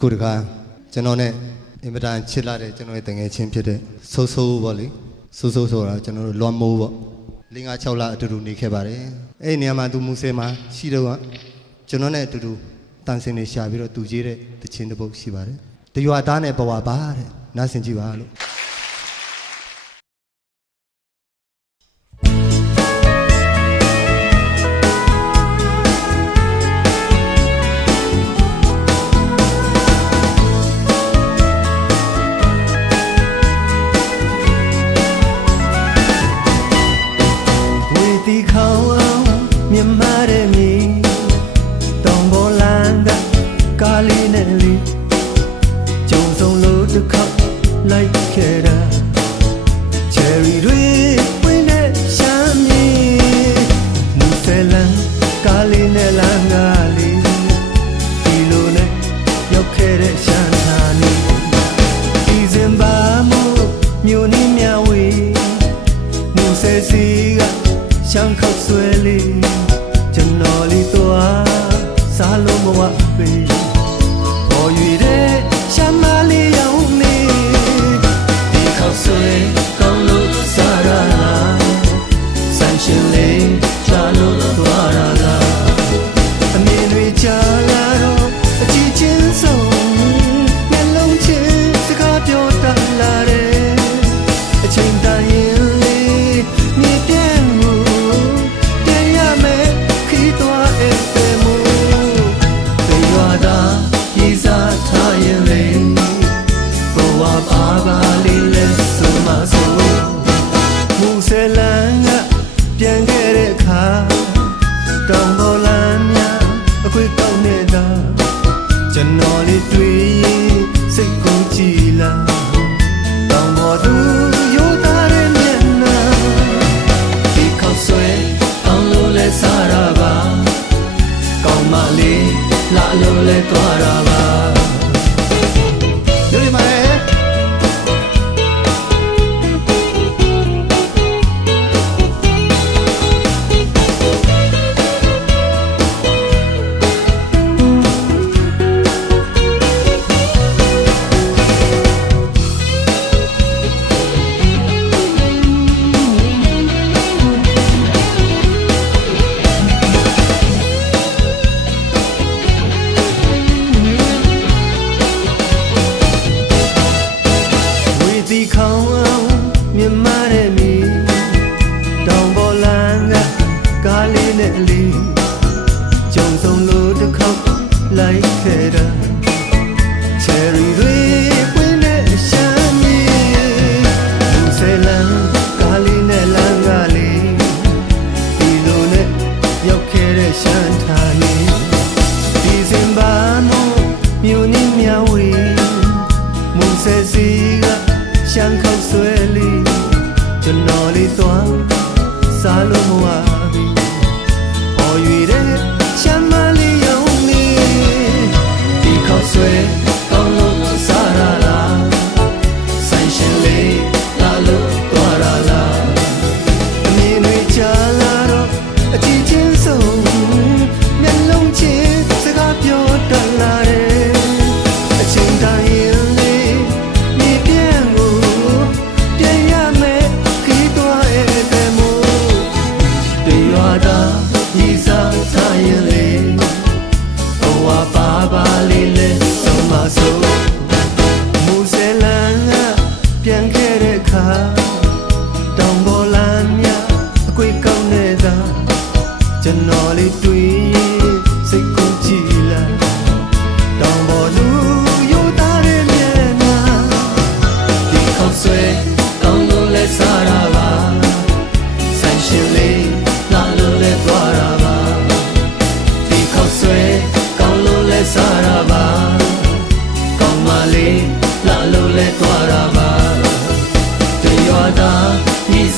အခုတခါကျွန်တော်နဲ့အင်မတန်ချစ်လာတဲ့ကျွန်တော်ရဲ့တငယ်ချင်းဖြစ်တဲ့ဆိုးဆိုးပေါ့လေဆိုးဆိုးဆိုတာကျွန်တော်တို့လွမ်မိုးပေါ့လင်းငါ6လအတူတူနေခဲ့ပါတယ်အဲ့ဒီနေရာမှာသူမူဆယ်မှာရှိတော့ကကျွန်တော်နဲ့အတူတူတန်စင်နေရှာပြီးတော့သူကြီးတဲ့တခြင်းတစ်ပုတ်ရှိပါတယ်တရွာသားနဲ့ဘဝပါတဲ့နားဆင်ကြည့်ပါလို့ လေးနဲ့လမ်းကားလေးဒီလိုနဲ့ရောက်ခဲ့တဲ့ရှမ်းသာနီဒီဇင်ဘာမို့မြို့နေမြဝေမူဆယ်စီကရှမ်းခောက်ဆွဲလေးကျွန်တော်လေးတော့စားလို့မဝပေပေါ် တာကျွန်တော်လေးတွေ့ရင်စိတ် ญธานี ဝရမတရွာသာဤစ